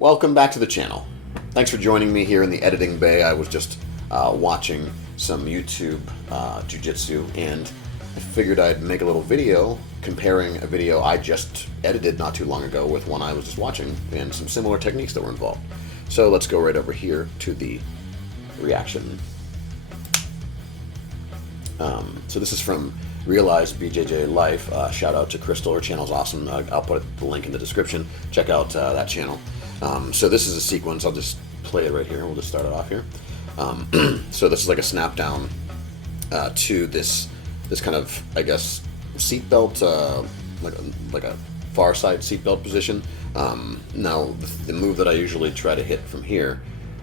Welcome back to the channel. Thanks for joining me here in the editing bay. I was just watching some YouTube Jiu-Jitsu, and I figured I'd make a little video comparing a video I just edited not too long ago with one I was just watching and some similar techniques that were involved. So let's go right over here to the reaction. So this is from Realize BJJ Life. Shout out to Crystal. Her channel's awesome. I'll put the link in the description. Check out that channel. So this is a sequence. I'll just play it right here. We'll just start it off here. So this is like a snap down to this kind of, I guess, seatbelt, like a far side seatbelt position. Now the move that I usually try to hit from here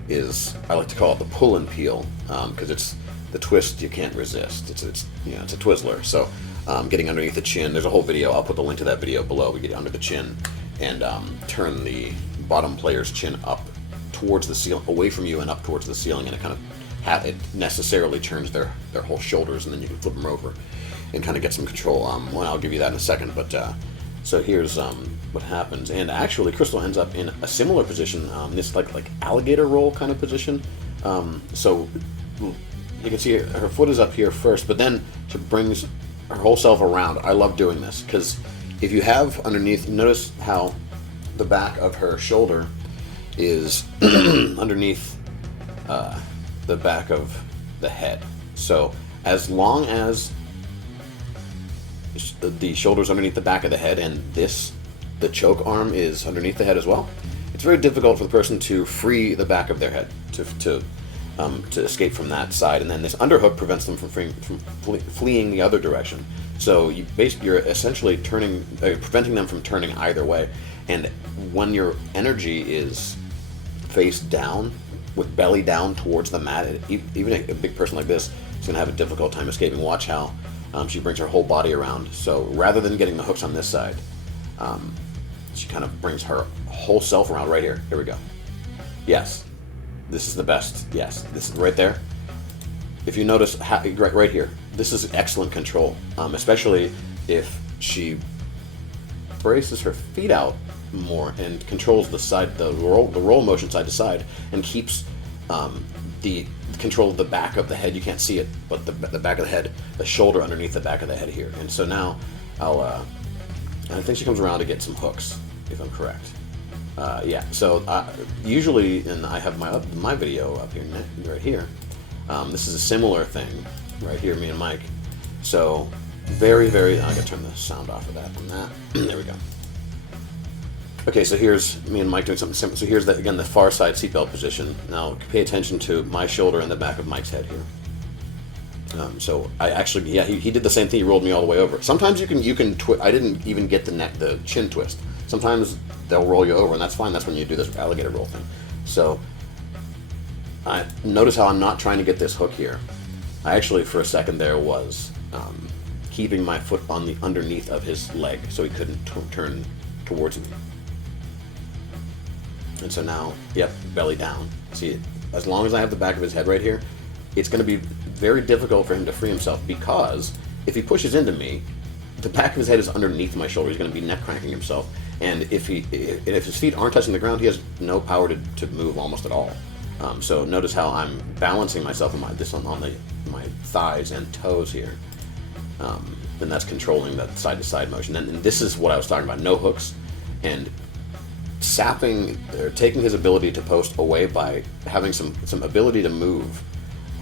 is, I like to call it the pull and peel, because it's the twist you can't resist. It's a Twizzler. So getting underneath the chin. There's a whole video. I'll put the link to that video below. We get under the chin and turn the bottom player's chin up towards the ceiling, away from you and up towards the ceiling, and it kind of it necessarily turns their whole shoulders, and then you can flip them over and kind of get some control. Well, I'll give you that in a second, but so here's what happens. And actually, Crystal ends up in a similar position, this like alligator roll kind of position. So you can see her foot is up here first, but then she brings her whole self around. I love doing this because if you have underneath, notice how the back of her shoulder is underneath the back of the head. So as long as the shoulder's underneath the back of the head and the choke arm is underneath the head as well, it's very difficult for the person to free the back of their head to escape from that side, and then this underhook prevents them from fleeing the other direction. So you're essentially preventing them from turning either way. And when your energy is face down, with belly down towards the mat, even a big person like this is going to have a difficult time escaping. Watch how she brings her whole body around. So rather than getting the hooks on this side, she kind of brings her whole self around right here. Here we go. Yes. This is the best. Yes, this is right there. If you notice, right here, this is excellent control, especially if she braces her feet out more and controls the roll motion side to side, and keeps the control of the back of the head. You can't see it, but the back of the head, the shoulder underneath the back of the head here. And so now I think she comes around to get some hooks, if I'm correct. Yeah, so usually, and I have my video up here, right here. This is a similar thing, right here, me and Mike. So very, very, I gotta turn the sound off of that from that. There we go. Okay, so here's me and Mike doing something similar. So here's again the far side seatbelt position. Now pay attention to my shoulder and the back of Mike's head here. So I actually, yeah, he did the same thing. He rolled me all the way over. Sometimes you can twist. I didn't even get the chin twist. Sometimes they'll roll you over, and that's fine. That's when you do this alligator roll thing. So notice how I'm not trying to get this hook here. I actually, for a second there, was keeping my foot on the underneath of his leg so he couldn't turn towards me. And so now, yep, belly down. See, as long as I have the back of his head right here, it's going to be very difficult for him to free himself, because if he pushes into me, the back of his head is underneath my shoulder. He's going to be neck cranking himself. And if his feet aren't touching the ground, he has no power to move almost at all. So notice how I'm balancing myself on my thighs and toes here. And that's controlling that side-to-side motion. And this is what I was talking about, no hooks. And sapping, or taking his ability to post away by having some ability to move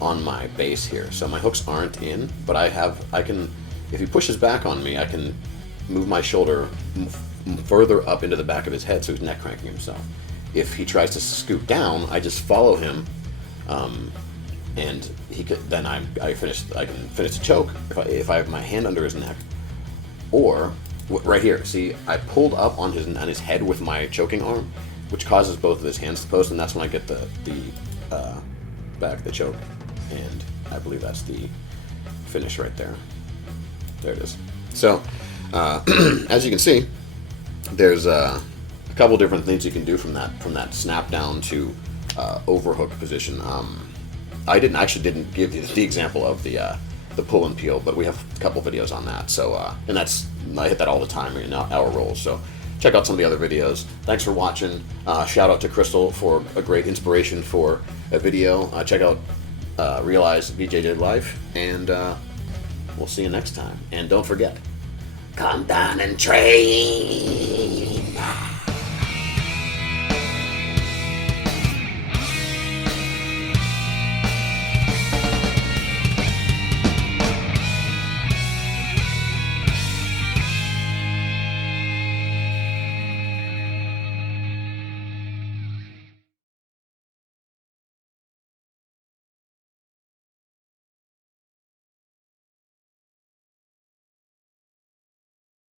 on my base here. So my hooks aren't in, but I can, if he pushes back on me, I can move my shoulder further up into the back of his head so he's neck cranking himself. If he tries to scoop down, I just follow him, and then I can finish the choke if I have my hand under his neck. Or right here, see, I pulled up on his head with my choking arm, which causes both of his hands to post, and that's when I get the back, the choke, and I believe that's the finish right there. There it is. So as you can see, there's a couple different things you can do from that snap down to overhook position. I didn't give you the example of the pull and peel, but we have a couple videos on that. So and I hit that all the time in our rolls. So check out some of the other videos. Thanks for watching. Shout out to Crystal for a great inspiration for a video. Check out Realize BJJ Life, and we'll see you next time. And don't forget, come down and train.